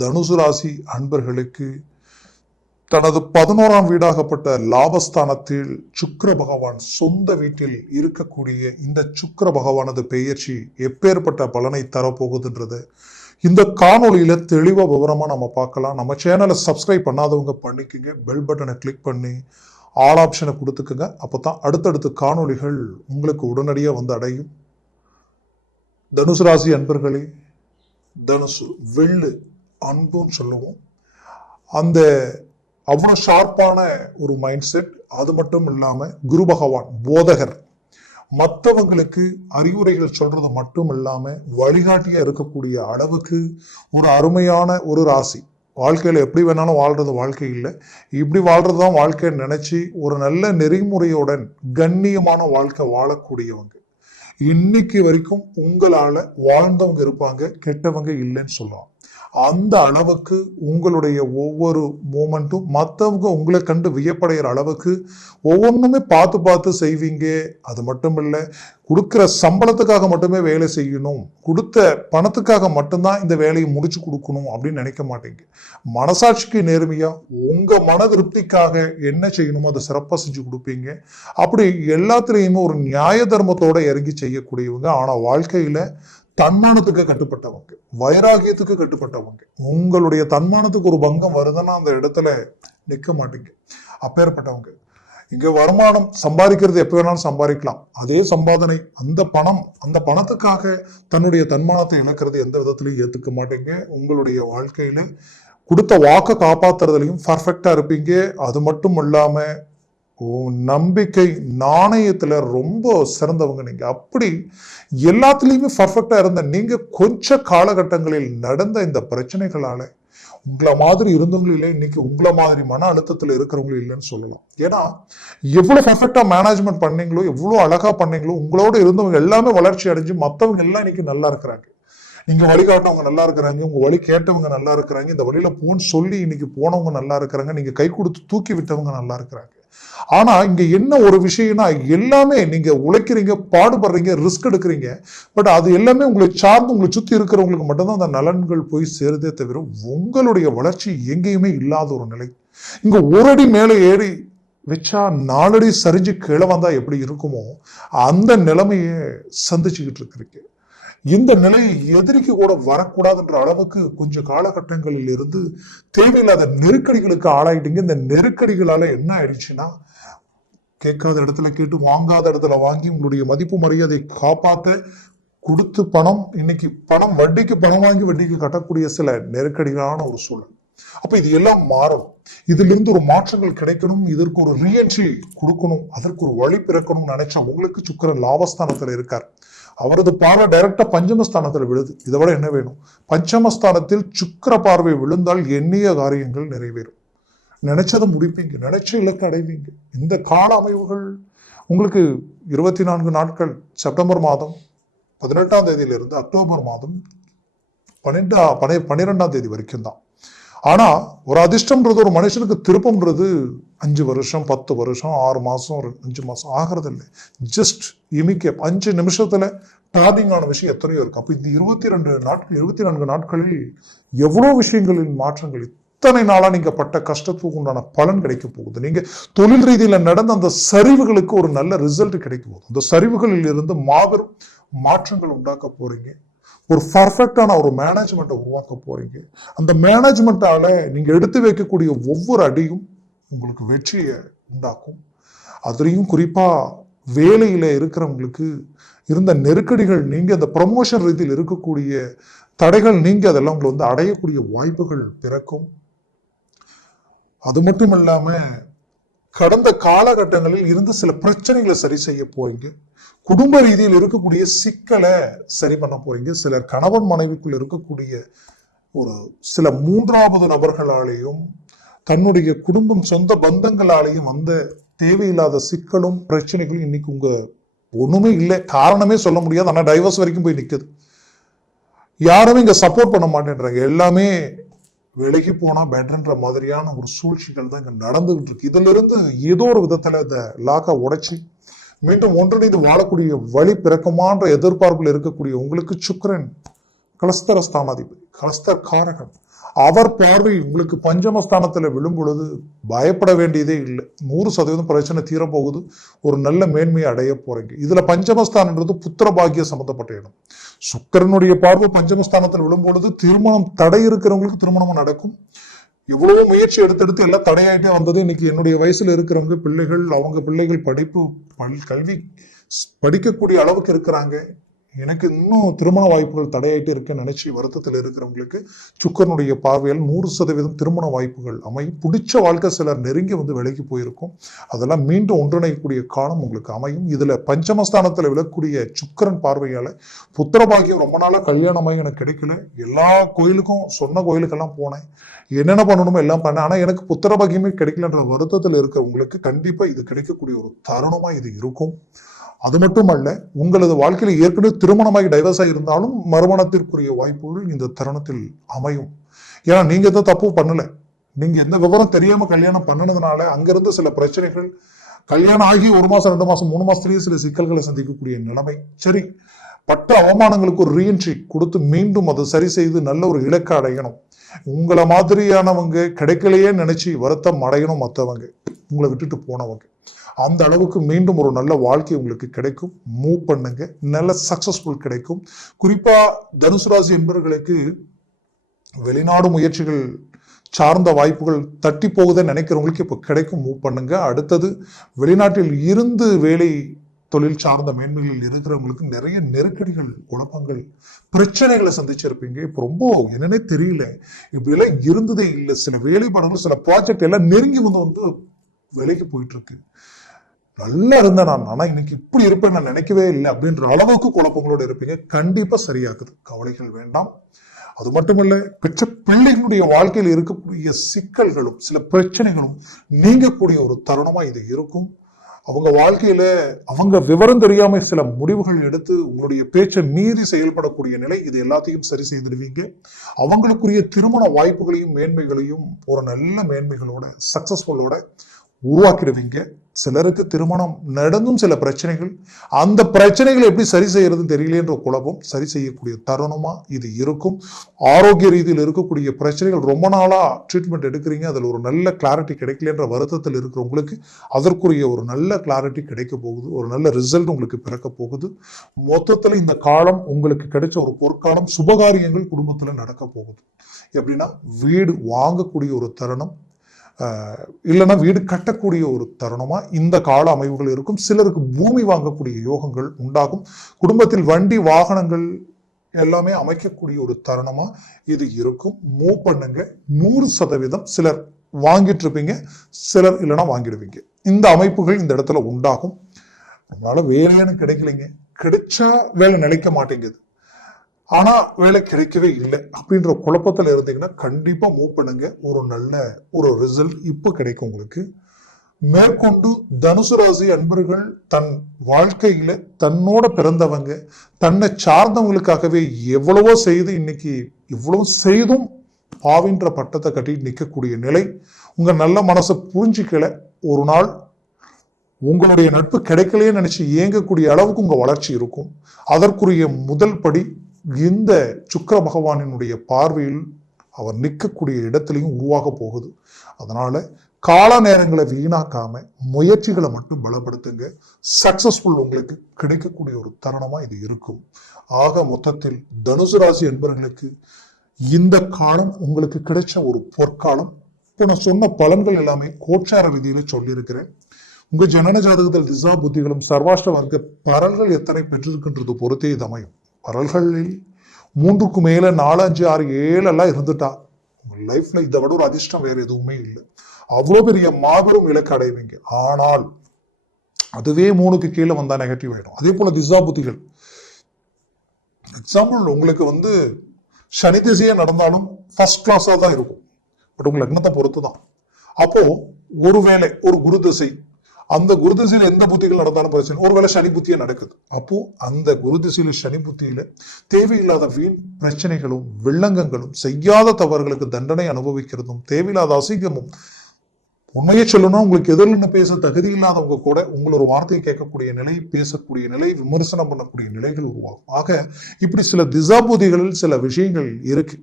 தனுசு ராசி அன்பர்களுக்கு தனது பதினோராம் வீடாகப்பட்ட லாபஸ்தானத்தில் சுக்கர பகவான் சொந்த வீட்டில் இருக்கக்கூடிய இந்த சுக்கர பகவானது பெயர்ச்சி எப்பேற்பட்ட பலனை தரப்போகுதுன்றது. இந்த காணொளியில தெளிவாக விவரமா நம்ம பார்க்கலாம். நம்ம சேனலை சப்ஸ்கிரைப் பண்ணாதவங்க பண்ணிக்கோங்க. பெல் பட்டனை கிளிக் பண்ணி ஆல் ஆப்ஷனை கொடுத்துக்குங்க. அப்போ தான் அடுத்தடுத்த காணொளிகள் உங்களுக்கு உடனடியாக வந்து அடையும். தனுசு ராசி அன்பர்களே தனுசு வெள்ளு அன்புன்னு சொல்லுவோம். அந்த அவ்வளோ ஷார்ப்பான ஒரு மைண்ட் செட் அது மட்டும் இல்லாமல் குரு பகவான் போதகர். மற்றவங்களுக்கு அறிவுரைகள் சொல்றது மட்டும் இல்லாமல் வழிகாட்டியாக இருக்கக்கூடிய அளவுக்கு ஒரு அருமையான ஒரு ராசி. வாழ்க்கையில் எப்படி வேணாலும் வாழ்றது வாழ்க்கை இல்லை. இப்படி வாழ்றது தான் வாழ்க்கைன்னு நினச்சி ஒரு நல்ல நெறிமுறையுடன் கண்ணியமான வாழ்க்கை வாழக்கூடியவங்க. இன்னைக்கு வரைக்கும் உங்களால் வாழ்ந்தவங்க இருப்பாங்க கெட்டவங்க இல்லைன்னு சொல்லலாம். அந்த அளவுக்கு உங்களுடைய ஒவ்வொரு மூமெண்ட்டும் மற்றவங்க உங்களை கண்டு வியப்படைகிற அளவுக்கு ஒவ்வொன்றுமே பார்த்து பார்த்து செய்வீங்க. அது மட்டும் இல்லை கொடுக்குற சம்பளத்துக்காக மட்டுமே வேலை செய்யணும். கொடுத்த பணத்துக்காக மட்டும்தான் இந்த வேலையை முடிச்சு கொடுக்கணும் அப்படின்னு நினைக்க மாட்டீங்க. மனசாட்சிக்கு நேர்மையாக உங்கள் மன திருப்திக்காக என்ன செய்யணுமோ அதை சிறப்பாக செஞ்சு கொடுப்பீங்க. அப்படி எல்லாத்துலேயுமே ஒரு நியாய தர்மத்தோடு இறங்கி செய்யக்கூடியவங்க. ஆனால் வாழ்க்கையில் தன்மானத்துக்கு கட்டுப்பட்டவங்க வைராகியத்துக்கு கட்டுப்பட்டவங்க உங்களுடைய தன்மானத்துக்கு ஒரு பங்கம் வருதுன்னா அந்த இடத்துல நிற்க மாட்டீங்க. அப்பேற்பட்டவங்க இங்க வருமானம் சம்பாதிக்கிறது எப்ப வேணாலும் சம்பாதிக்கலாம். அதே சம்பாதனை அந்த பணம் அந்த பணத்துக்காக தன்னுடைய தன்மானத்தை இழக்கிறது எந்த விதத்திலையும் ஏத்துக்க மாட்டீங்க. உங்களுடைய வாழ்க்கையில கொடுத்த வாக்கை காப்பாத்துறதுலையும் பர்ஃபெக்டா இருப்பீங்க. அது மட்டும் இல்லாம நம்பிக்கை நாணயத்தில் ரொம்ப சிறந்தவங்க நீங்கள் அப்படி எல்லாத்துலேயுமே பர்ஃபெக்டாக இருந்த நீங்கள் கொஞ்ச காலகட்டங்களில் நடந்த இந்த பிரச்சனைகளால் உங்களை மாதிரி இருந்தவங்களும் இல்லை இன்னைக்கு உங்களை மாதிரி மன அழுத்தத்தில் இருக்கிறவங்களும் இல்லைன்னு சொல்லலாம். ஏன்னா எவ்வளோ பர்ஃபெக்டாக மேனேஜ்மெண்ட் பண்ணீங்களோ எவ்வளோ அழகாக பண்ணீங்களோ உங்களோட இருந்தவங்க எல்லாமே வளர்ச்சி அடைஞ்சு மற்றவங்க எல்லாம் இன்னைக்கு நல்லா இருக்கிறாங்க. நீங்கள் வழிகாட்டவங்க நல்லா இருக்கிறாங்க உங்கள் வழி கேட்டவங்க நல்லா இருக்கிறாங்க இந்த வழியில் போன்னு சொல்லி இன்னைக்கு போனவங்க நல்லா இருக்கிறாங்க நீங்கள் கை கொடுத்து தூக்கி விட்டவங்க நல்லா இருக்கிறாங்க. ஆனால் இங்கே என்ன ஒரு விஷயம்னா எல்லாமே நீங்கள் உழைக்கிறீங்க பாடுபடுறீங்க ரிஸ்க் எடுக்கிறீங்க. பட் அது எல்லாமே உங்களை சார்ந்து உங்களை சுற்றி இருக்கிறவங்களுக்கு மட்டும்தான் அந்த நலன்கள் போய் சேருதே தவிர உங்களுடைய வளர்ச்சி எங்கேயுமே இல்லாத ஒரு நிலை. இங்கே ஒரு அடி மேலே ஏறி வச்சா நாலடி சரிஞ்சு கீழே வந்தால் எப்படி இருக்குமோ அந்த நிலைமையை சந்திச்சுக்கிட்டு இருக்கிறீங்க. இந்த நிலை எதிரிக்கு கூட வரக்கூடாதுன்ற அளவுக்கு கொஞ்சம் காலகட்டங்களில் இருந்து தேவையில்லாத நெருக்கடிகளுக்கு ஆளாயிட்டீங்க. இந்த நெருக்கடிகளால என்ன ஆயிடுச்சுன்னா கேட்காத இடத்துல கேட்டு வாங்காத இடத்துல வாங்கி உங்களுடைய மதிப்பு மரியாதை காப்பாத்த கொடுத்து பணம் இன்னைக்கு பணம் வட்டிக்கு பணம் வாங்கி வட்டிக்கு கட்டக்கூடிய சில நெருக்கடிகளான ஒரு சூழல். அப்ப இது எல்லாம் மாறும். இதுல இருந்து ஒரு மாற்றங்கள் கிடைக்கணும் இதற்கு ஒரு ரீஎன்ட்ரி கொடுக்கணும் அதற்கு ஒரு வழி பிறக்கணும்னு நினைச்சா உங்களுக்கு சுக்கரன் லாபஸ்தானத்துல இருக்கார். அவரது பார்வை டைரக்டா பஞ்சமஸ்தானத்தில் விழுது. இதை விட என்ன வேணும்? பஞ்சமஸ்தானத்தில் சுக்கர பார்வை விழுந்தால் எண்ணிய காரியங்கள் நிறைவேறும். நினைச்சதை முடிப்பீங்க நினைச்ச இலக்கு அடைவீங்க. இந்த கால அமைவுகள் உங்களுக்கு இருபத்தி நான்கு நாட்கள் செப்டம்பர் மாதம் பதினெட்டாம் தேதியிலிருந்து அக்டோபர் மாதம் பன்னெண்டா பனி பன்னிரெண்டாம் தேதி வரைக்கும் தான் ஆனால் ஒரு அதிர்ஷ்டம்ன்றது ஒரு மனுஷனுக்கு திருப்பம்ன்றது அஞ்சு வருஷம் பத்து வருஷம் ஆறு மாதம் ஒரு அஞ்சு மாதம் ஆகிறது இல்லை ஜஸ்ட் இமிக்க அஞ்சு நிமிஷத்தில் டேர்னிங் ஆன விஷயம் எத்தனையோ இருக்கும் அப்போ இந்த இருபத்தி ரெண்டு நாட்கள் இருபத்தி நான்கு நாட்களில் எவ்வளோ விஷயங்களின் மாற்றங்கள் இத்தனை நாளாக நீங்கள் பட்ட கஷ்டத்துக்கு உண்டான பலன் கிடைக்க போகுது. நீங்கள் தொழில் ரீதியில் நடந்த அந்த சரிவுகளுக்கு ஒரு நல்ல ரிசல்ட் கிடைக்க போகுது. அந்த சரிவுகளில் இருந்து மாபெரும் மாற்றங்கள் உண்டாக்க போகிறீங்க ஒரு பர்ஃபெக்டான ஒரு மேனேஜ்மெண்ட்டை உருவாக்க போறீங்க. அந்த மேனேஜ்மெண்ட்டால நீங்க எடுத்து வைக்கக்கூடிய ஒவ்வொரு அடியும் உங்களுக்கு வெற்றியை உண்டாக்கும். அதுலேயும் குறிப்பா வேலையில இருக்கிறவங்களுக்கு இருந்த நெருக்கடிகள் நீங்க அந்த ப்ரமோஷன் ரீதியில் இருக்கக்கூடிய தடைகள் நீங்க அதெல்லாம் உங்களை வந்து அடையக்கூடிய வாய்ப்புகள் பிறக்கும். அது மட்டும் இல்லாமல் கடந்த காலகட்டங்களில் இருந்து சில பிரச்சனைகளை சரி செய்ய போறீங்க. குடும்ப ரீதியில் இருக்கக்கூடிய சிக்கலை சரி பண்ண போறீங்க. சிலர் கணவன் மனைவிக்குள் இருக்கக்கூடிய ஒரு சில மூன்றாவது நபர்களாலேயும் தன்னுடைய குடும்பம் சொந்த பந்தங்களாலேயும் வந்த தேவையில்லாத சிக்கலும் பிரச்சனைகளும் இன்னைக்கு உங்க ஒண்ணுமே இல்லை. காரணமே சொல்ல முடியாது. ஆனால் டைவர்ஸ் வரைக்கும் போய் நிற்குது யாருமே இங்க சப்போர்ட் பண்ண மாட்டேன்றாங்க. எல்லாமே விலகி போனா பெட்டர்ன்ற மாதிரியான ஒரு சூழ்ச்சிகள் தான் இங்க நடந்துகிட்டு இருக்கு. இதுல இருந்து ஏதோ ஒரு விதத்துல இந்த லாக்கை உடைச்சி மீண்டும் ஒன்றிணைந்து வாழக்கூடிய வழி பிறக்குமான்ற எதிர்பார்ப்பில் இருக்கக்கூடிய உங்களுக்கு சுக்கரன் கலஸ்தர ஸ்தானாதிபதி கலஸ்தர் காரகன் அவர் பார்வை உங்களுக்கு பஞ்சமஸ்தானத்தில் விழும் பொழுது பயப்பட வேண்டியதே இல்லை. நூறு சதவீதம் பிரச்சனை தீரப்போகுது. ஒரு நல்ல மேன்மையை அடைய போகிறீங்க இதில் பஞ்சமஸ்தானன்றது புத்திர பாக்கிய சம்மந்தப்பட்ட இடம். சுக்கிரனுடைய பார்வை பஞ்சமஸ்தானத்தில் விழும் பொழுது திருமணம் தடை இருக்கிறவங்களுக்கு திருமணம் நடக்கும். இவ்வளவு முயற்சி எடுத்தெடுத்து எல்லாம் தடையாயிட்டே வந்தது. இன்னைக்கு என்னுடைய வயசில் இருக்கிறவங்க பிள்ளைகள் அவங்க பிள்ளைகள் படிப்பு பல் கல்வி படிக்கக்கூடிய அளவுக்கு இருக்கிறாங்க. எனக்கு இன்னும் திருமண வாய்ப்புகள் தடையாயிட்டு இருக்குன்னு நினச்சி வருத்தத்தில் இருக்கிறவங்களுக்கு சுக்கரனுடைய பார்வையால் நூறு சதவீதம் திருமண வாய்ப்புகள் அமையும். பிடிச்ச வாழ்க்கை சிலர் நெருங்கி வந்து விலைக்கு போயிருக்கும். அதெல்லாம் மீண்டும் ஒன்றிணையக்கூடிய காலம் உங்களுக்கு அமையும். இதில் பஞ்சமஸ்தானத்தில் விழக்கூடிய சுக்கிரன் பார்வையால் புத்திரபாகியம் ரொம்ப நாளாக கல்யாணமாக எனக்கு கிடைக்கல. எல்லா கோயிலுக்கும் சொன்ன கோயிலுக்கெல்லாம் போனேன். என்னென்ன பண்ணணுமோ எல்லாம் பண்ணேன். ஆனால் எனக்கு புத்திரபாகியமே கிடைக்கலன்ற வருத்தத்தில் இருக்கிறவங்களுக்கு கண்டிப்பாக இது கிடைக்கக்கூடிய ஒரு தருணமாக இது இருக்கும். அது மட்டுமல்ல உங்களது வாழ்க்கையில் ஏற்கனவே திருமணமாகி டைவர்ஸ் ஆகியிருந்தாலும் மறுமணத்திற்குரிய வாய்ப்புகள் இந்த தருணத்தில் அமையும். ஏன்னா நீங்க எந்த தப்பு பண்ணல. நீங்க எந்த விவரம் தெரியாம கல்யாணம் பண்ணினதுனால அங்கிருந்து சில பிரச்சனைகள் கல்யாணம் ஆகி ஒரு மாசம் ரெண்டு மாசம் மூணு மாசத்துலயே சில சிக்கல்களை சந்திக்கக்கூடிய நிலைமை. சரி பட்ட அவமானங்களுக்கு ஒரு ரீஎன்ட்ரி கொடுத்து மீண்டும் அதை சரி செய்து நல்ல ஒரு இலக்கை அடையணும். உங்களை மாதிரியானவங்க கிடைக்கலையே நினைச்சு வருத்தம் அடையணும் மற்றவங்க உங்களை விட்டுட்டு போனவங்க. அந்த அளவுக்கு மீண்டும் ஒரு நல்ல வாழ்க்கை உங்களுக்கு கிடைக்கும். மூவ் பண்ணுங்க. நல்ல சக்சஸ்ஃபுல் கிடைக்கும். குறிப்பா தனுசு ராசி என்பவர்களுக்கு வெளிநாடு முயற்சிகள் சார்ந்த வாய்ப்புகள் தட்டி போகுதுன்னு நினைக்கிறவங்களுக்கு இப்போ கிடைக்கும். மூவ் பண்ணுங்க. அடுத்தது வெளிநாட்டில் இருந்து வேலை தொழில் சார்ந்த மேன்மைகளில் இருக்கிறவங்களுக்கு நிறைய நெருக்கடிகள் குழப்பங்கள் பிரச்சனைகளை சந்திச்சிருப்பீங்க. இப்போ ரொம்ப என்னன்னே தெரியல. இப்படி எல்லாம் இருந்ததே இல்லை. சில வேலைப்பாடுகள் சில ப்ராஜெக்ட் எல்லாம் நெருங்கி வந்து வந்து விலைக்கு போயிட்டு இருக்கு நல்லா இருந்தேன் நான் ஆனா இன்னைக்கு இப்படி இருப்பேன் நான் நினைக்கவே இல்லை அப்படின்ற அளவுக்கு குழப்பங்களோட இருப்பீங்க. கண்டிப்பா சரியாகுது கவலைகள் வேண்டாம். அது மட்டுமல்ல பெற்ற பிள்ளைகளுடைய வாழ்க்கையில் இருக்கக்கூடிய சிக்கல்களும் சில பிரச்சனைகளும் நீங்கக்கூடிய ஒரு தருணமா இது இருக்கும். அவங்க வாழ்க்கையில அவங்க விவரம் தெரியாம சில முடிவுகள் எடுத்து உங்களுடைய பேச்சை மீறி செயல்படக்கூடிய நிலை இது எல்லாத்தையும் சரி செய்திடுவீங்க. அவங்களுக்குரிய திருமண வாய்ப்புகளையும் மேன்மைகளையும் ஒரு நல்ல மேன்மைகளோட சக்சஸ்ஃபுல்லோட உருவாக்கிடுவீங்க. சிலருக்கு திருமணம் நடந்தும் சில பிரச்சனைகள். அந்த பிரச்சனைகளை எப்படி சரி செய்யறதுன்னு தெரியலேன்ற குழப்பம் சரி செய்யக்கூடிய தருணமாக இது இருக்கும். ஆரோக்கிய ரீதியில் இருக்கக்கூடிய பிரச்சனைகள் ரொம்ப நாளாக ட்ரீட்மெண்ட் எடுக்கிறீங்க. அதில் ஒரு நல்ல கிளாரிட்டி கிடைக்கலன்ற வருத்தத்தில் இருக்கிறவங்களுக்கு அதற்குரிய ஒரு நல்ல கிளாரிட்டி கிடைக்க போகுது. ஒரு நல்ல ரிசல்ட் உங்களுக்கு பிறக்க போகுது. மொத்தத்தில் இந்த காலம் உங்களுக்கு கிடைச்ச ஒரு பொற்காலம் சுபகாரியங்கள் குடும்பத்தில் நடக்க போகுது. எப்படின்னா வீடு வாங்கக்கூடிய ஒரு தருணம் இல்லைன்னா வீடு கட்டக்கூடிய ஒரு தருணமாக இந்த கால அமைவுகள் இருக்கும். சிலருக்கு பூமி வாங்கக்கூடிய யோகங்கள் உண்டாகும். குடும்பத்தில் வண்டி வாகனங்கள் எல்லாமே அமைக்கக்கூடிய ஒரு தருணமாக இது இருக்கும். மூவ் பண்ணுங்க நூறு சதவீதம் சிலர் வாங்கிட்டு இருப்பீங்க சிலர் இல்லைன்னா வாங்கிடுவீங்க. இந்த அமைப்புகள் இந்த இடத்துல உண்டாகும். நம்மளால் வேலையான கிடைக்கலைங்க. கிடைச்சா வேலை நிலைக்க மாட்டேங்குது. ஆனால் வேலை கிடைக்கவே இல்லை. அப்படின்ற குழப்பத்தில் இருந்தீங்கன்னா கண்டிப்பாக மூவ் பண்ணுங்க. ஒரு நல்ல ஒரு ரிசல்ட் இப்போ கிடைக்கும் உங்களுக்கு. மேற்கொண்டு தனுசு ராசி அன்பர்கள் தன் வாழ்க்கையில் தன்னோட பிறந்தவங்க தன்னை சார்ந்தவங்களுக்காகவே எவ்வளவோ செய்து இன்னைக்கு இவ்வளோ செய்தும் பாவின்ற பட்டத்தை கட்டி நிற்கக்கூடிய நிலை உங்கள் நல்ல மனசை புரிஞ்சிக்கல. ஒரு நாள் உங்களுடைய நட்பு கிடைக்கலையே நினச்சி இயங்கக்கூடிய அளவுக்கு உங்கள் வளர்ச்சி இருக்கும். அதற்குரிய முதல் படி இந்த சுக்கர பகவானினுடைய பார்வையில் அவர் நிற்கக்கூடிய இடத்துலையும் உருவாக போகுது. அதனால கால நேரங்களை வீணாக்காம முயற்சிகளை மட்டும் பலப்படுத்துங்க. சக்சஸ்ஃபுல் உங்களுக்கு கிடைக்கக்கூடிய ஒரு தருணமா இது இருக்கும். ஆக மொத்தத்தில் தனுசு ராசி என்பவர்களுக்கு இந்த காலம் உங்களுக்கு கிடைச்ச ஒரு பொற்காலம். இப்போ நான் சொன்ன பலன்கள் எல்லாமே கோச்சார விதியில சொல்லியிருக்கிறேன். உங்க ஜனன ஜாதகத்தில் திசா புத்திகளும் சர்வாஷ்ட வர்க்க பரல்கள் எத்தனை பெற்றிருக்கின்றது பொறுத்தே இது அமையும். பரல்களில் மூன்றுக்கு மேலே நாலு அஞ்சு ஆறு ஏழு எல்லாம் இருந்துட்டா உங்கள் லைஃப்பில் இதை விட ஒரு அதிர்ஷ்டம் வேறு எதுவுமே இல்லை. அவ்வளோ பெரிய மாபெரும் இலக்கு அடைவீங்க. ஆனால் அதுவே மூணுக்கு கீழே வந்தால் நெகட்டிவ் ஆகிடும் அதே போல் திசா புத்திகள் எக்ஸாம்பிள் உங்களுக்கு வந்து சனி திசையே நடந்தாலும் ஃபர்ஸ்ட் கிளாஸாக தான் இருக்கும். பட் உங்கள் லக்னத்தை பொறுத்து தான் அப்போது ஒருவேளை ஒரு குரு திசை அந்த குரு திசையில் எந்த புத்திகள் நடந்தாலும் பிரச்சனை ஒருவேளை சனி புத்தியே நடக்குது. அப்போ அந்த குரு திசையில சனி புத்தியில தேவையில்லாத வீண் பிரச்சனைகளும் வில்லங்கங்களும் செய்யாத தவறுகளுக்கு தண்டனை அனுபவிக்கிறதும் தேவையில்லாத அசிங்கமும் உண்மையை சொல்லணும் உங்களுக்கு எதிரில் பேச தகுதி இல்லாதவங்க கூட உங்களை ஒரு வார்த்தையை கேட்கக்கூடிய நிலை பேசக்கூடிய நிலை விமர்சனம் பண்ணக்கூடிய நிலைகள் உருவாகும். ஆக இப்படி சில திசாபூதிகளில் சில விஷயங்கள் இருக்கு.